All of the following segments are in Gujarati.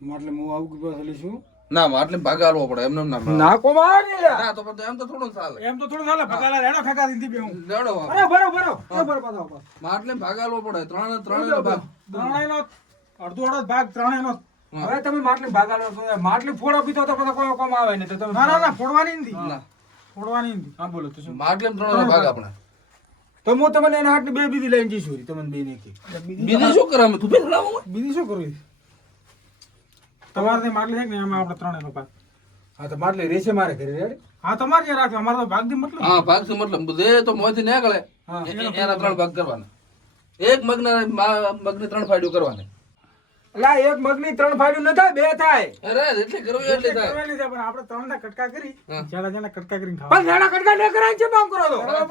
એટલે હું આવું કે પાછળ ના માટલે ભાગ આલવો પડે એમને એમ ના મળે. નાકો માર ને ના તો પણ એમ તો થોડું ચાલે. એમ તો થોડું ચાલે ભગાલા રેડો ફેંકા દીધી બે હું. રેડો અરે બરો બરો એ બરો પાછો પાછો. માટલી ભાગ આલવો પડે ત્રણ ત્રણ ભાગ. ત્રણેયનો અડધો અડધો ભાગ ત્રણેયનો હવે તમે માટલી ભાગાલો તો માટલી ફોડો પીતો તો પછી કોઈ કોમ આવે નહીં તો તમે ના ના ના ફોડવાની નથી ના. ફોડવાની નથી હા બોલો તો શું? માટલે ત્રણ ભાગ આપણે. તો હું તમને એના હાથ બે બીજી લઈને જઈશું તમને બે ને. બીજું શું કરે તું બે બીજી શું કરવું? તમારે માટલી છે ને એમાં આપણે ત્રણેયનો ભાગ. હા તો માટલી રેશે મારે ઘરે રેડી હા તમારે ક્યાં રાખજો. અમારે ભાગ દી મતલબ. હા ભાગ છે મતલબ. બધે તો મોંથી નીકળે. હા. એ- એ- એના ત્રણ ભાગ કરવાના. એક મગના મા- ત્રણ ફાડ્યું કરવાની. એટલે એક મગની ત્રણ ફાડ્યું ન થાય બે થાય. અરે એટલે કરવું એટલે થાય. કરવાની પણ આપણે ત્રણના કટકા કરી જ્યાં કટકા કરીને ખાવા પણ નાના કટકા ન કરાય છે કરો તો અલા,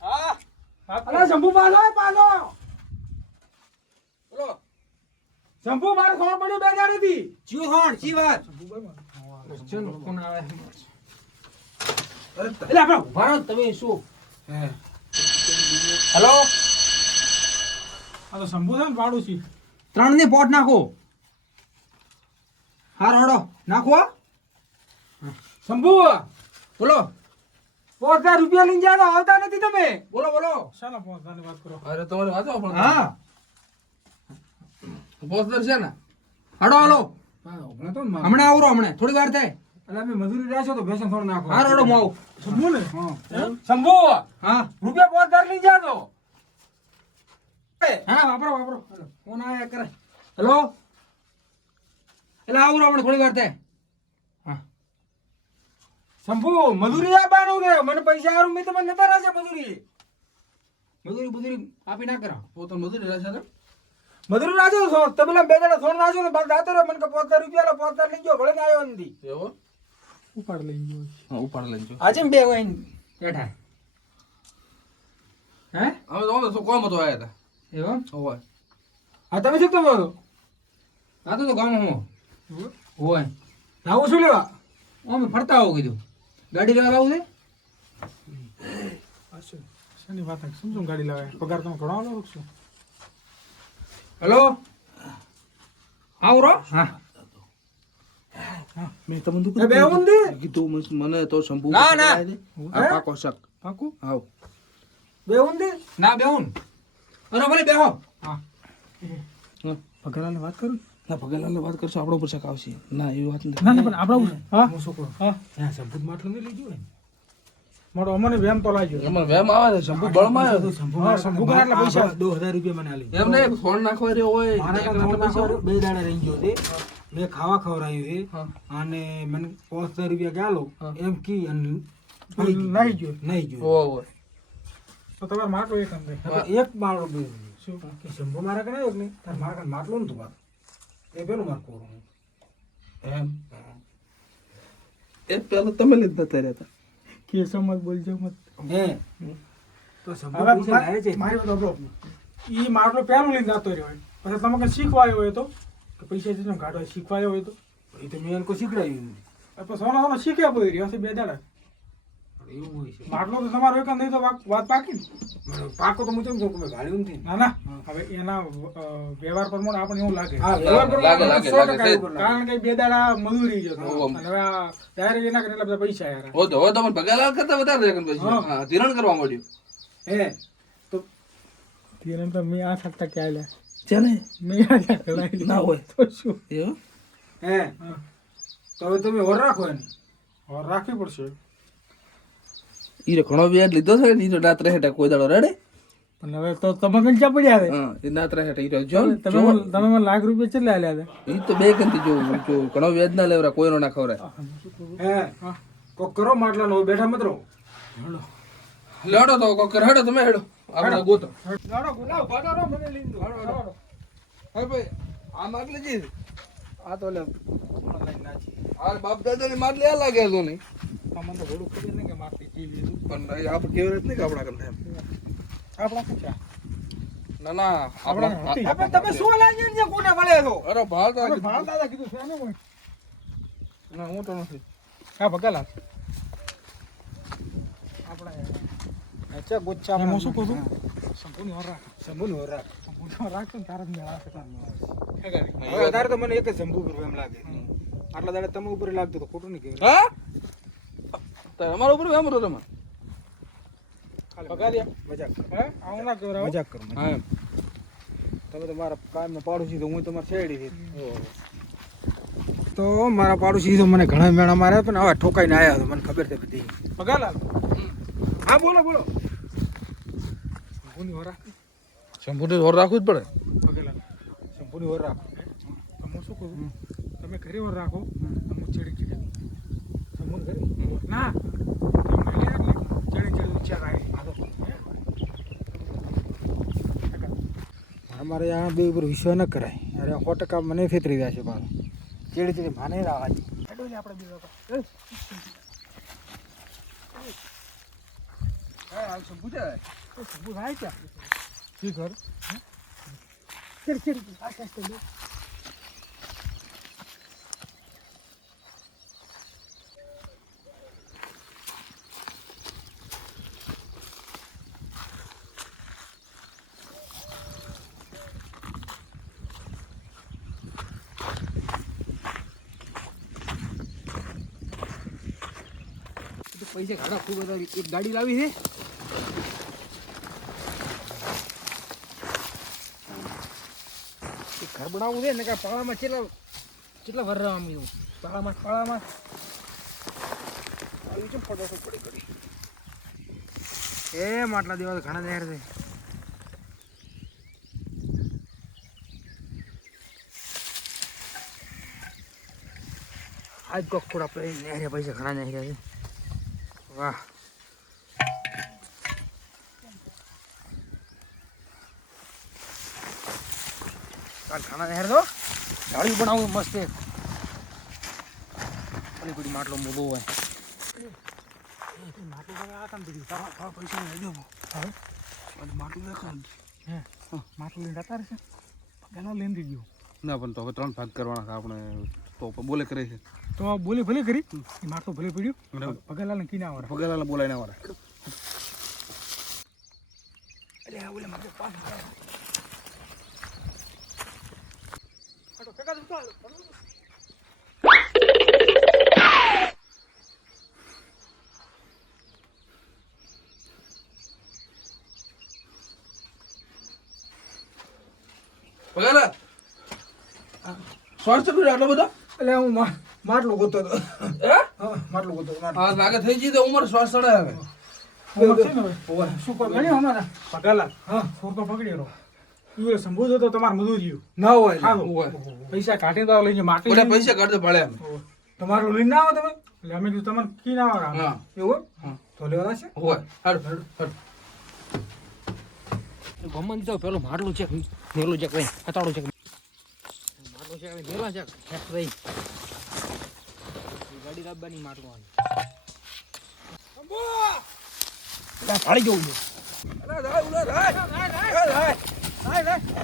હા પાલો પાછો બોલો. શંભુ મારે ખબર પડ્યું બે દાડેથી જીવ થોણ ચી વાત. ચલ કોણ આવે? અરે એટલે આપણે ઊભા તમે શું? હેલો? આ તો શંભુ છે ને પાડોશી ત્રણની પોટ નાખો. હાર હડો. નાખો શંભુ બોલો. પોતા હજાર રૂપિયા લઈને જાય આવતા નથી તમે. બોલો બોલો. શાના પોતાની વાત કરો. અરે તમારે વાત પણ હા. પોસ્ટર છે ને? હડો હાલો. હમણાં તો હમણાં આવરો હમણાં. થોડી વાર થાય. એટલે અમે મજૂરી રાખશો તો ભેસન થોડું નાખો. હાર હડો માવ આવું. શંભુ ને? શંભુ હા. રૂપિયા પોત દર લઈ જા તો હા વાપરો વાપરો. ફોન આયા કરે. હેલો. એટલે આવરો હમણાં થોડી વાર થાય. હા. શંભુ મજૂરી આપવાનું છે. મને પૈસા આરું મેં તમને નતા રાખ્યા મજૂરી. મજૂરી મજૂરી આપી ના કરા પોતાની મજૂરી રહેશે ને મજૂરી રાખ્યો છો તમે પેલા બે જણા થોડ નાખ્યો ને બાદ જાતો રહ્યો મને કે પોત હજાર રૂપિયા લો પોત હજાર લઈ ગયો. ને આવ્યો નથી એવો? ઉપાડ લઈ ગયો. હા ઉપાડ લઈને જો આજે બે હોય બેઠા હે? અમે તો તો કોમ હતો આયા હતા એવો? હોય. હા તમે શું તમે હતો? આ તો ગામ હું? હોય. આવું શું લેવા? અમે ફરતા આવું કીધું. ગાડી લેવા લાવું છે? શાની વાત? સમજો ગાડી લાવે? પગાર તમે ઘણો આલો છો હેલો આવરો હા મેં તમને એ બે ઊંધી કીધું મસ- મને તો શંભુ ના, ના. આ પાકો શક પાકું આવ બે ના બે ઊંધ અરે ભલે બેહો હા હા. વાત કરું ના ભગલાલ વાત કરશો આપણો પર શક આવશે ના એ વાત નથી ના ના પણ આપણે હા હું કહું હા સંભૂત માટલું નહીં લઈ ગયું મારો અમને વેમ તો લાગ્યો એમાં વેમ આવે છે શંભુ બળમાં આવે. શંભુ હા, શંભુ કા એટલા પૈસા. દો હજાર રૂપિયા મને આલી. એમ ફોન નાખવા રહ્યો હોય મારા કા પૈસા બે દાડા રહી ગયો છે. મેં ખાવા ખવડાવ્યું છે. અને મને પાંચ હજાર રૂપિયા ગાલો. એમ કી અને નાહી ગયો. નહીં ગયો. ઓ ઓ તો તમાર માટલો એક અંદર. એક માળો બે. શું? કે શંભુ મારા કને એક નહીં. તાર મારા કને માટલું તો પાછું. એ પેલું માર કોરું. એમ. એ પેલા તમે લીધા ત્યારે હતા કે સમજ બોલજો મત. હે. તો લાવે છે. મારી વાત સાંભળો. ઈ મારનો પહેલું લઈને જતો રહ્યો હોય. પછી તમે કે શીખવા આવ્યો હોય તો? કે પૈસા જેમ ગાડો શીખવા આવ્યો હોય તો? એ તો મેં એને કોઈ શીખડાવ્યું. પછી સોના સોના શીખ્યા બોલી રહ્યો છે બે દાડા. એવું હોય છે. માટલો તો તમારો એક નહીં તો વાત- પાકી ને. પાકો તો હું કેમ કહું ગાળ્યું નથી. ના ના. હવે એના વ્યવહાર પ્રમાણે આપણને એવું લાગે. હા વ્યવહાર પ્રમાણે સો ટકા કારણ કે બે દાડા મજૂરી ગયો અને હવે ડાયરેક્ટ એના કરીને બધા પૈસા યાર હોય તો ભગાલાલ કરતા વધારે ધીરણ ધિરણ કરવા માંડ્યું. હે ધીરે તો મેં આ થકતા ક્યાં લે છે ને મેં આ કઢાઈ ના હોય. તો શું? એવું? હે તો હવે તમે હોર રાખો એને. હોર રાખવી પડશે. ઈરે ઘણો વ્યાજ લીધો છે ઈ ઈરો રાત રહે કોઈ દાડો રડે. પણ હવે તો તમે કઈ ક્યાં પડ્યા છે? હા એ રાત રહે ઈરો જો તમે તમે મને લાખ રૂપિયા કેટલા આલ્યા હતા ઈ તો બે કંતી જો જો ઘણો વ્યાજ ના લેવરા કોઈનો ના ખવરાય. હે કોક કરો માટલા નો બેઠા મત રહો. લેડો તો કોકર હેડો તમે હેડો. આપણે ગોતો. લડો ગુલાવ બાડારો મને લઈને દો. લાડો. હવે ભાઈ આ માટલે જી આ તો લે આ બાપ દાદા ને માટલી આ લાગે તો નહીં? તમને તો ઘોડું ખબર ને કે મારતી કેવી લીધું. પણ આપણે કેવી રીત નહીં કે આપણા કરતા આપણા શું છે ના ના આપણા આપણા તમે શું લાગી છે કોને વળે છો? અરે ભાલ દાદા ભાલ દાદા કીધું છે ને કોઈ ના હું તો નથી. હા ભગાલા આપણા અચ્છા ગોચ્ચા હું શું કહું છું? સંપૂર્ણ વાર રાખ. શંભુની ઓર રાખ. સંપૂર્ણ વાર રાખ તો ને તારા મેળ તારા? હવે વધારે તો મને એક જ જંબુ ઉપર એમ લાગે. આટલા દાડે તમે ઉપર લાગતો તો ખોટું નહીં કહેવાય. હા? તો અમારા ઉપર એમ તમે? મજાક આવું ના કરાવો. મજાક કરો હા. તમે તો મારા કામનો પાડોશી તો હું તમારે શેરડી તો મારા પાડોશી તો મને ઘણા મેળા માર્યા પણ હવે ઠોકાઈને આવ્યા તો મને ખબર છે બધી. હા બોલો બોલો. શંભુને જોર રાખવું જ પડે. શંભુની ઓર રાખો? હું શું કહું? તમે ઘરે વાર રાખો હું ચડી ચડી શંભુની ઘરે? ના ચડી ચડી વિચાર આવે. અમારે આ બે ઉપર વિશ્વાસ ન કરાય. અરે સો ટકા મને ફેતરી રહ્યા છે પાછો ચેડી ચેડી માને રાવાની આપણે બે હા? શંભુ જાય તો થાય ક્યાં? શી ઘર? ચડી ચડી આકાશ તો પૈસા ઘણા ખૂબ બધા એક ગાડી લાવી છે એક ઘર બનાવવું છે ને કે પાળામાં કેટલા કેટલા વર આમ એવું? પાળામાં પાળામાં? આવી છે ફોટો પડી પડી એ માટલા દિવસ ઘણા જાહેર છે. આજ કોક આપણે નહેર્યા પૈસા ઘણા નહેર્યા છે. વાહ. કાલ ખાના તો જાળી બનાવું મસ્ત એક. ઓલી બધી માટલો મોગો હોય. ને. ના પણ તો હવે ત્રણ ભાગ કરવાના આપણે તો બોલે કરે છે. તો બોલી ભલે કરી? માટલો ભલે પડ્યું. બરાબર. પગારલાલ ને વાળા અરે ઓલે મારે પાસ કાકા તો ચાલ પગેલા આટલો બધો? એટલે હું માટલો ગોતો હતો હે? હા માટલું ગોતો હા લાગે થઈ જઈ તો ઉંમર શ્વાસ ચડે હવે. શું કોઈ મળ્યો અમારા? પગાલા હા. તો પકડી રહ્યો સંબોધો તો તમારે મજૂરી ના હોય. હાલો. હોય. પૈસા કાઢી તો લઈને માટી પૈસા કાઢતો દે ભાડે એમ. તો લઈને ના આવો તમે. એટલે અમે કીધું તમારે કી ના વાળા એવું હા. તો લેવાના છે? હોય. હારું હારું હારું. ગમન તો પેલું માટલું છે. મેલું હતાડું માટલું ચેક ગાડી લાવવાની માટલું ફાડી જવું છે. ભાઈ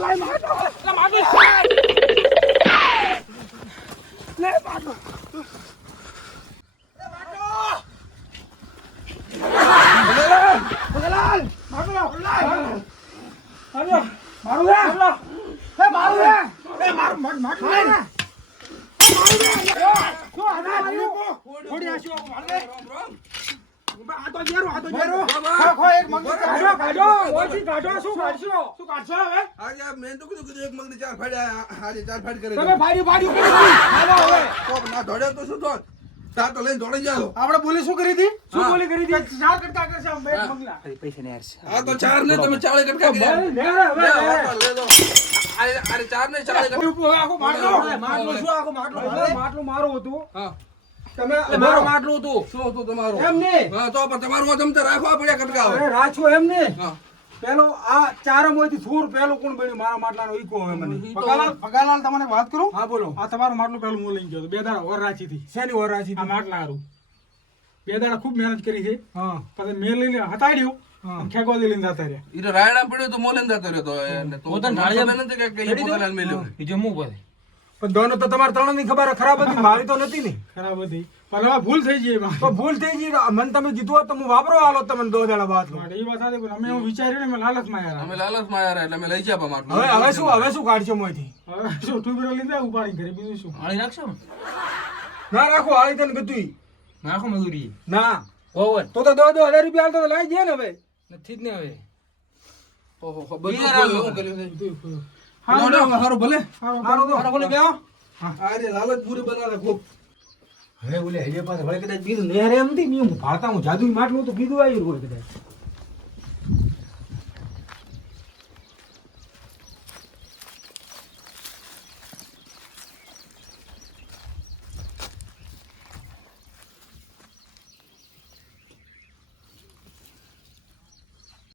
来嘛，来嘛，干？કાઢો, કાઢો. ઓછી કાઢો, શું કાઢશો? શું કાઢશો હવે? આજે મેં તો કીધું કીધું એક મગની ચાર ફાડ્યા આજે ચાર ફાડ કરે તમે ફાડી ફાડી કરી દીધી. હાલો હવે. તો ના દોડ્યો તો શું દોડ તાર તો લઈને દોડી જાઓ આપણે બોલી શું કરી હતી શું બોલી કરી હતી ચાર કરતા કરશે તો ચાર ને તમે ચાળે કરતા લે હવે, લે, લે. આ ચાર ને ચાળે આખું માટલું. માટલું શું આખું માટલું? માટલું મારું હતું હા તમે મારું માટલું હતું. શું હતું તમારું? એમ નહીં હા તો પણ તમારું આ તમતે રાખવા પડ્યા કટકા અરે રાછો એમ નહીં પેલો આ ચારમ હોયથી સૂર પેલું કોણ બન્યું? મારા માટલાનો ઈકો હવે મને. પગાલાલ પગાલાલ તમને વાત કરું? હા બોલો. આ તમારું માટલું પેલું હું લઈને ગયો હતો. બે દાડા ઓર શેની આ માટલા હારું. બે દાડા ખૂબ મહેનત કરી છે. હા. પછી મેં લઈને હતાડ્યું હા. અને ખેગવાદી લઈને જતા રહ્યા. ઈ તો રાયડા પડ્યો તો મોલેન જતો રહ્યો તો પોતાને ઢાળિયા નથી કે પોતાને મેલ્યો. એ જમ્મુ પડે પણ દોનો તો તમારે ત્રણની ખબર ખરાબ હતી મારી તો નથી ને. ખરાબ હતી. પણ હવે ભૂલ થઈ ગઈ તો ભૂલ થઈ ગઈ મને તમે કીધું હોત તો હું વાપરો આલો તમને દો દાડા બાદ માટે એ વાત હતી પણ અમે એવું વિચાર્યું ને લાલચ લાલચમાં યાર અમે લાલચમાં આવ્યા એટલે અમે લઈ જાય માટલું હવે હવે શું હવે શું કાઢશો મોથી હવે શું ટુ વ્હીલર લીધા ઉપાડી ઘરે બીજું શું? આળી રાખશો ના? રાખો આળી તને બધું નાખો મજૂરી. ના. ઓવર. તો તો દો દો હજાર રૂપિયા હાલતો તો લઈ જાય ને હવે. નથી જ ને હવે. ઓહો, હો, બધું કર્યું હારું ભલે. હારું, મારો તો હારું. આ રે લાલચ પૂરી બનાવે ખૂબ. હવે ઓલે હજે પાસે હવે કદાચ બીજું નહેરે એમ થી મેં હું ભાતા હું જાદુ માટલું તો કીધું આવ્યું હોય કદાચ.